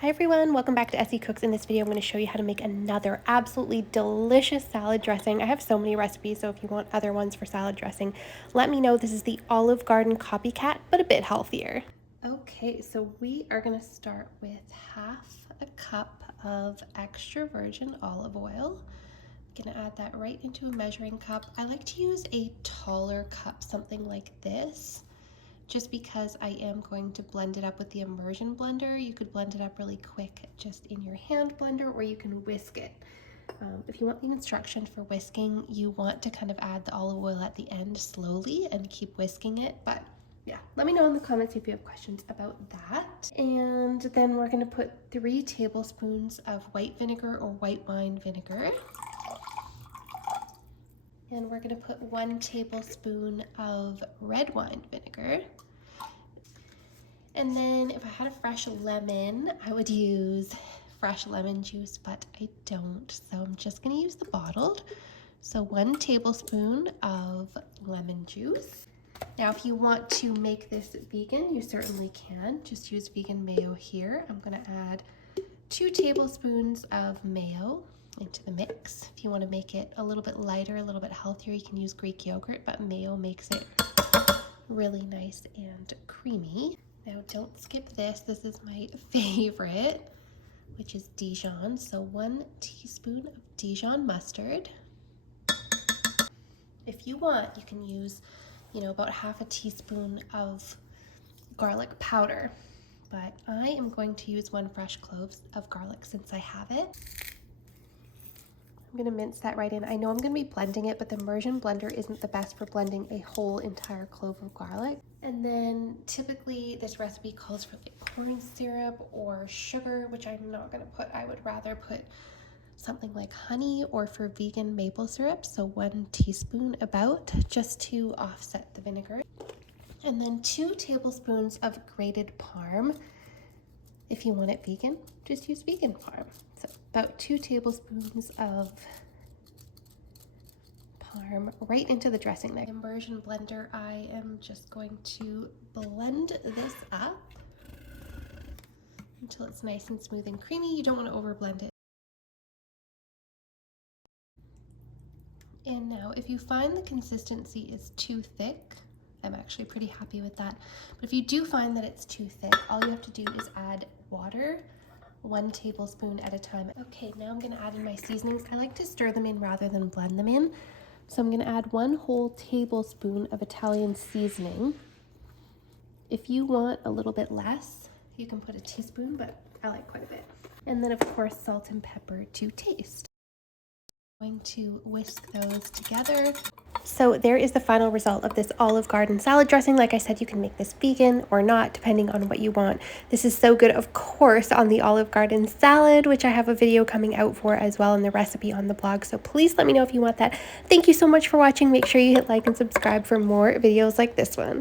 Hi everyone, welcome back to Essie Cooks. In this video, I'm going to show you how to make another absolutely delicious salad dressing. I have so many recipes, so if you want other ones for salad dressing, let me know. This is the Olive Garden copycat, but a bit healthier. Okay, so we are going to start with half a cup of extra virgin olive oil. I'm going to add that right into a measuring cup. I like to use a taller cup, something like this, just because I am going to blend it up with the immersion blender. You could blend it up really quick just in your hand blender, or you can whisk it. If you want the instruction for whisking, you want to kind of add the olive oil at the end slowly and keep whisking it. But yeah, let me know in the comments if you have questions about that. And then we're going to put 3 tablespoons of white vinegar or white wine vinegar. And we're going to put 1 tablespoon of red wine vinegar. And then if I had a fresh lemon, I would use fresh lemon juice, but I don't. So I'm just going to use the bottled. So 1 tablespoon of lemon juice. Now, if you want to make this vegan, you certainly can. Just use vegan mayo here. I'm going to add 2 tablespoons of mayo into the mix. If you want to make it a little bit lighter, a little bit healthier, you can use Greek yogurt, but mayo makes it really nice and creamy. Now don't skip this. This is my favorite, which is Dijon. So 1 teaspoon of Dijon mustard. If you want, you can use, about half a teaspoon of garlic powder, but I am going to use 1 fresh clove of garlic since I have it. I'm going to mince that right in. I know I'm going to be blending it, but the immersion blender isn't the best for blending a whole entire clove of garlic. And then typically this recipe calls for like corn syrup or sugar, which I'm not going to put. I would rather put something like honey, or for vegan, maple syrup. So 1 teaspoon about, just to offset the vinegar. And then 2 tablespoons of grated parm. If you want it vegan, just use vegan parm. So about 2 tablespoons of parm right into the dressing. The immersion blender, I am just going to blend this up until it's nice and smooth and creamy. You don't want to overblend it. And now, if you find the consistency is too thick, I'm actually pretty happy with that. But if you do find that it's too thick, all you have to do is add water, 1 tablespoon at a time. Okay, now I'm going to add in my seasonings. I like to stir them in rather than blend them in. So I'm going to add 1 whole tablespoon of Italian seasoning. If you want a little bit less, you can put a teaspoon, but I like quite a bit. And then of course, salt and pepper to taste. I'm going to whisk those together. So there is the final result of this Olive Garden salad dressing. Like I said, you can make this vegan or not, depending on what you want. This is so good, of course, on the Olive Garden salad, which I have a video coming out for as well, and the recipe on the blog. So please let me know if you want that. Thank you so much for watching. Make sure you hit like and subscribe for more videos like this one.